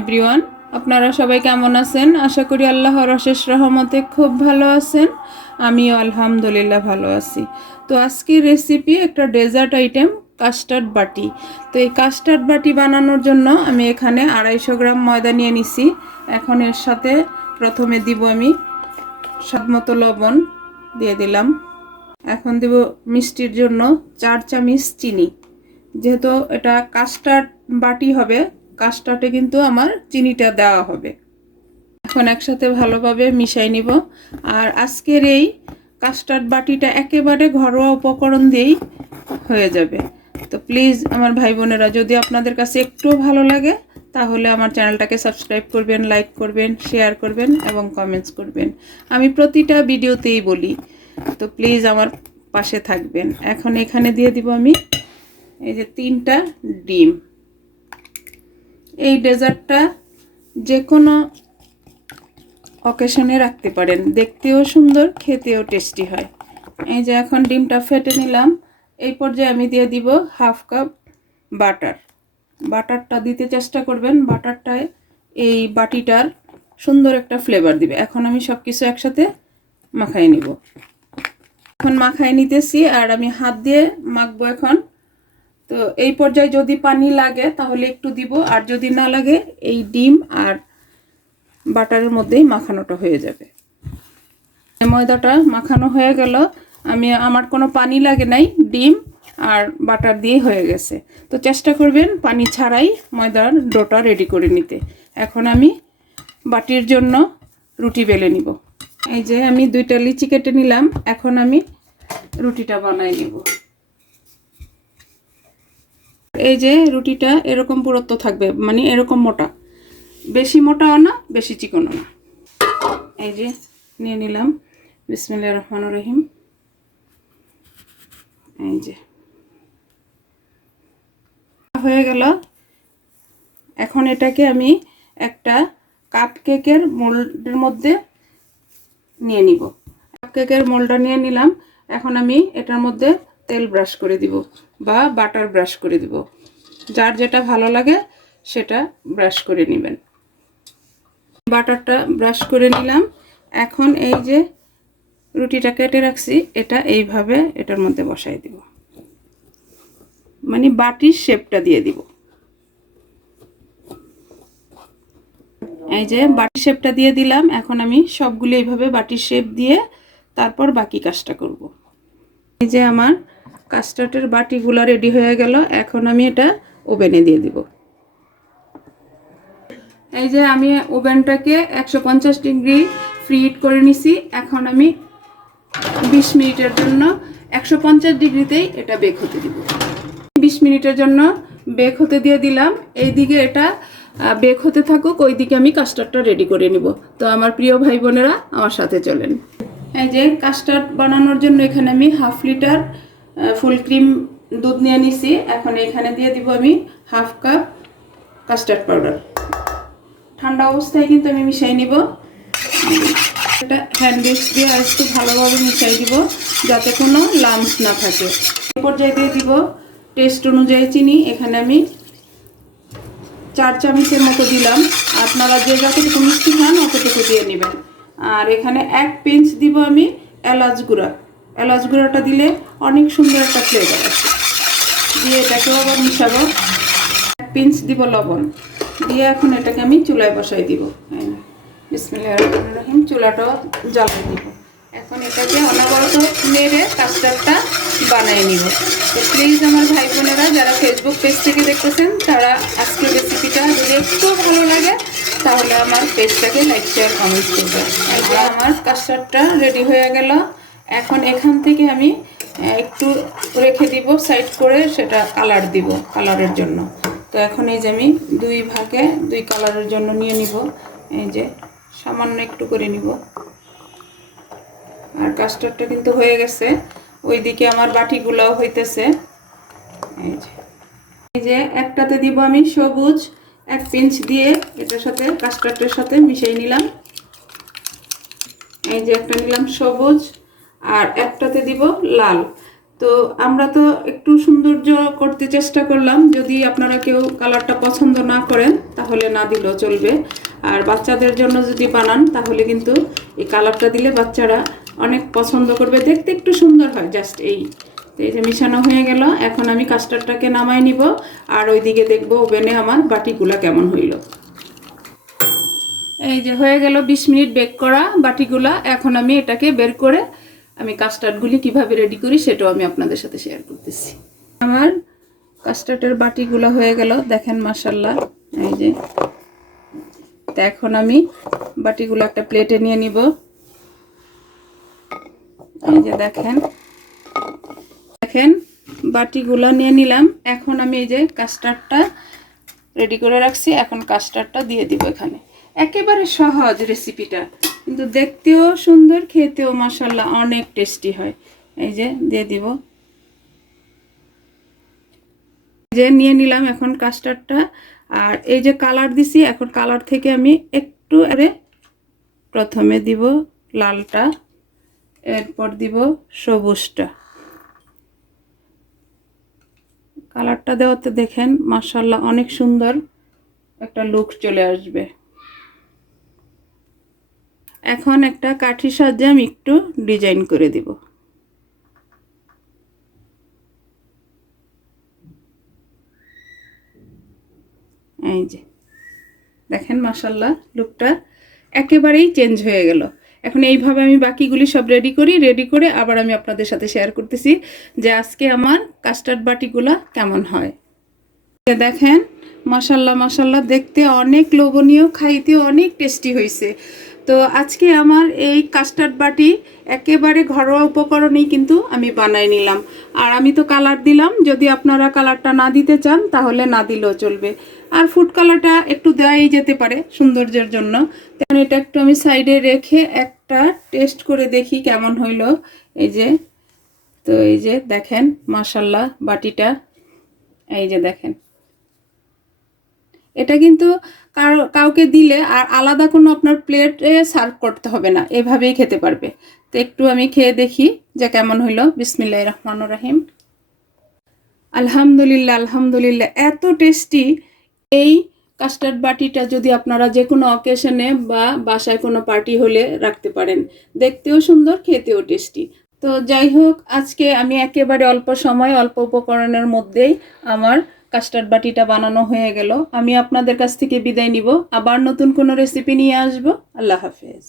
Everyone, আপনারা সবাই কেমন আছেন? আশা করি আল্লাহর অশেষ রহমতে খুব ভালো আছেন। আমিও আলহামদুলিল্লাহ ভালো আছি। তো আজকের রেসিপি একটা ডেজার্ট আইটেম, কাস্টার্ড বাটি। তো এই কাস্টার্ড বাটি বানানোর জন্য আমি এখানে 250 গ্রাম ময়দা নিয়ে নিছি। এখন এর সাথে প্রথমে দিব আমি স্বাদমতো লবণ দিয়ে দিলাম। এখন দিব মিষ্টির জন্য 4 চামচ চিনি। যেহেতু এটা কাস্টার্ড বাটি হবে, কাস্টার্ডে কিন্তু আমার চিনিটা দেওয়া হবে। এখন একসাথে ভালোভাবে মিশাই নিব। আর আজকের এই কাস্টার্ড বাটিটা একেবারে ঘরোয়া উপকরণ দিয়েই হয়ে যাবে। তো প্লিজ আমার ভাই বোনেরা, যদি আপনাদের কাছে একটু ভালো লাগে তাহলে আমার চ্যানেলটাকে সাবস্ক্রাইব করবেন, লাইক করবেন, শেয়ার করবেন এবং কমেন্টস করবেন। আমি প্রতিটা ভিডিওতেই বলি, তো প্লিজ আমার পাশে থাকবেন। এখন এখানে দিয়ে দিব আমি এই যে 3টা ডিম। এই ডেজার্টটা যে কোনো অকেশনে রাখতে পারেন, দেখতেও সুন্দর, খেতেও টেস্টি হয়। এই যে এখন ডিমটা ফেটে নিলাম। এই পর্যায়ে আমি দিয়ে দিব 1/2 কাপ বাটার। বাটারটা দিতে চেষ্টা করবেন, বাটারটায় এই বাটিটার সুন্দর একটা ফ্লেভার দিবে। এখন আমি সব কিছু একসাথে মাখাই নিব। এখন মাখাই নিতেছি আর আমি হাত দিয়ে মাখবো এখন। তো এই পর্যায়ে যদি পানি লাগে তাহলে একটু দিব, আর যদি না লাগে এই ডিম আর বাটারের মধ্যেই মাখানোটা হয়ে যাবে। ময়দাটা মাখানো হয়ে গেল, আমার কোনো পানি লাগে নাই, ডিম আর বাটার দিয়ে হয়ে গেছে। তো চেষ্টা করবেন পানি ছাড়াই ময়দার ডোটা রেডি করে নিতে। এখন আমি বাটির জন্য রুটি বেলে নিব। এই যে আমি 2টা লিচি কেটে নিলাম। এখন আমি রুটিটা বানাই নিব। এই যে রুটিটা এরকম পুরুত্ব থাকবে, মানে এরকম মোটা, বেশি মোটাও না বেশি চিকনও না। এই যে নিয়ে নিলাম। বিসমিল্লাহির রহমানির রহিম। এই যে হয়ে গেল। এখন এটাকে আমি একটা কাপ কেকের মোল্ডের মধ্যে নিয়ে নিব। কাপ কেকের মোল্ডটা নিয়ে নিলাম। এখন আমি এটার মধ্যে তেল ব্রাশ করে দিব বা বাটার ব্রাশ করে দিব, যার যেটা ভালো লাগে সেটা ব্রাশ করে নেবেন। বাটারটা ব্রাশ করে নিলাম। এখন এই যে রুটিটা কেটে রাখছি, এটা এইভাবে এটার মধ্যে বসাই দিব, মানে বাটির শেপটা দিয়ে দিব। এই যে বাটির শেপটা দিয়ে দিলাম। এখন আমি সবগুলো এইভাবে বাটির শেপ দিয়ে তারপর বাকি কাজটা করব। এই যে আমার কাস্টার্ডের বাটিগুলো রেডি হয়ে গেল। এখন আমি এটা ওভেনে দিয়ে দিব। এই যে আমি ওভেনটাকে 150 ডিগ্রি ফ্রিহিট করে নিছি। এখন আমি 20 মিনিটের জন্য 150 ডিগ্রিতেই এটা বেক হতে দিব। 20 মিনিটের জন্য বেক হতে দিয়ে দিলাম। এইদিকে এটা বেক হতে থাকুক, ওইদিকে আমি কাস্টার্ডটা রেডি করে নিব। তো আমার প্রিয় ভাই বোনেরা আমার সাথে চলেন। এই যে কাস্টার্ড বানানোর জন্য এখানে আমি 1/2 লিটার ফুল ক্রিম দুধ নিয়ে নিছি। এখন এখানে দিয়ে দিব আমি 1/2 কাপ কাস্টার্ড পাউডার। ঠান্ডা অবস্থায় কিন্তু আমি মিশাই নিব। এটা হ্যান্ড উইস্ক দিয়ে আর একটু ভালোভাবে মিশাই দিব যাতে কোনো লাম্পস না থাকে। এই পর্যায়ে দিয়ে দিব টেস্ট অনুযায়ী চিনি। এখানে আমি 4 চামচের মতো দিলাম। আপনারা যে যতটুকু মিষ্টি খান অতটুকু দিয়ে নেবেন। আর এখানে 1 পিঞ্চ দিব আমি এলাচ গুঁড়া। এলাচ গুঁড়াটা দিলে অনেক সুন্দর একটা ফ্লেভার আসে। দিয়ে এটাকেও আবার মিশাবো। 1 পিঞ্চ দিব লবণ দিয়ে এখন এটাকে আমি চুলায় বসাই দিব। বিসমিল্লাহির রহমানির রহিম। চুলাটাও জ্বালিয়ে দিব। এখন এটাকে অনবরত নেড়ে কাস্টার্ডটা বানিয়ে নিব। তো প্লিজ আমার ভাই বোনেরা যারা ফেসবুক পেজ থেকে দেখতেছেন, তারা আজকের রেসিপিটা যদি একটু ভালো লাগে তাহলে আমার পেজটাকে লাইক, শেয়ার, কমেন্ট করবেন। আর আমার কাস্টার্ডটা রেডি হয়ে গেল। এখন এখান থেকে আমি একটু রেখে দিব সাইড করে, সেটা কালার দিব, কালারের জন্য। তো এখন এই যে আমি 2 ভাগে 2 কালারের জন্য নিয়ে নিব। এই যে সামান্য একটু করে নিব। আর কাস্টার্ডটা কিন্তু হয়ে গেছে, ওইদিকে আমার বাটিগুলোও হইতেছে। এই যে একটাতে দিব আমি সবুজ, 1 পিঞ্চ দিয়ে এটার সাথে কাস্টার্ডের সাথে মিশিয়ে নিলাম। এই যে একটা নিলাম সবুজ আর একটাতে দিব লাল। তো আমরা তো একটু সৌন্দর্য করতে চেষ্টা করলাম, যদি আপনারা কেউ কালারটা পছন্দ না করেন তাহলে না দিলেও চলবে। আর বাচ্চাদের জন্য যদি বানান তাহলে কিন্তু এই কালারটা দিলে বাচ্চারা অনেক পছন্দ করবে, দেখতে একটু সুন্দর হয় জাস্ট এই। তো এই যে মিশানো হয়ে গেল, এখন আমি কাস্টার্ডটাকে নামাই নিব আর ওইদিকে দেখবো ওভেনে আমার বাটিগুলা কেমন হইল। এই যে হয়ে গেল 20 মিনিট বেক করা বাটিগুলা। এখন আমি এটাকে বের করে আমি কাস্টার্ডগুলি কিভাবে রেডি করি সেটাও আমি আপনাদের সাথে শেয়ার করতেছি। আমার কাস্টার্ডের বাটিগুলো হয়ে গেল, দেখেন মাশাআল্লাহ। এই যে তো এখন আমি বাটিগুলো একটা প্লেটে নিয়ে নিব। এই যে দেখেন বাটিগুলো নিয়ে নিলাম। এখন আমি এই যে কাস্টার্ডটা রেডি করে রাখছি, এখন কাস্টার্ডটা দিয়ে দিব এখানে। একেবারে সহজ রেসিপিটা, কিন্তু দেখতেও সুন্দর, খেতেও মাশাআল্লাহ অনেক টেস্টি হয়। এই যে দিয়ে দিব, যে নিয়ে নিলাম এখন কাস্টার্ডটা। আর এই যে কালার দিছি, এখন কালার থেকে আমি একটু প্রথমে দিব লালটা, এরপর দিব সবুজটা। কালারটা দেওয়াতে দেখেন মাশাআল্লাহ অনেক সুন্দর একটা লুক চলে আসবে। এখন একটা কাঠির সাহায্যে আমি একটু ডিজাইন করে দিব। এই যে দেখেন মাশাআল্লাহ লুকটা একেবারেই চেঞ্জ হয়ে গেল। এখন এইভাবে আমি বাকিগুলি সব রেডি করে আবার আমি আপনাদের সাথে শেয়ার করতেছি যে আজকে আমার কাস্টার্ড বাটিগুলা কেমন হয়। দেখেন মাশাআল্লাহ দেখতে অনেক লোভনীয়, খাইতে অনেক টেস্টি হয়েছে। তো আজকে আমার এই কাস্টার্ড বাটি একেবারে ঘরোয়া উপকরণেই কিন্তু আমি বানাই নিলাম। আর আমি তো কালার দিলাম, যদি আপনারা কালারটা না দিতে চান তাহলে না দিলেও চলবে। আর ফুড কালারটা একটু দেওয়াই যেতে পারে সৌন্দর্যের জন্য। তেমন এটা একটু আমি সাইডে রেখে একটা টেস্ট করে দেখি কেমন হইলো। এই যে তো এই যে দেখেন মাশাআল্লাহ বাটিটা, এই যে দেখেন এটা কিন্তু কাউকে দিলে আর আলাদা কোনো আপনার প্লেটে সার্ভ করতে হবে না, এভাবেই খেতে পারবে। তো একটু আমি খেয়ে দেখি যে কেমন হইলো। বিসমিল্লাহির রহমানির রহিম। আলহামদুলিল্লাহ এত টেস্টি এই কাস্টার্ড বাটিটা যদি আপনারা যে কোনো অকেশনে বা বাসায় কোনো পার্টি হলে রাখতে পারেন, দেখতেও সুন্দর, খেতেও টেস্টি। তো যাই হোক, আজকে আমি একেবারে অল্প সময় অল্প উপকরণের মধ্যেই আমার কাস্টার্ড বাটিটা বানানো হয়ে গেল। আমি আপনাদের কাছ থেকে বিদায় নিব, আবার নতুন কোনো রেসিপি নিয়ে আসবো। আল্লাহ হাফেজ।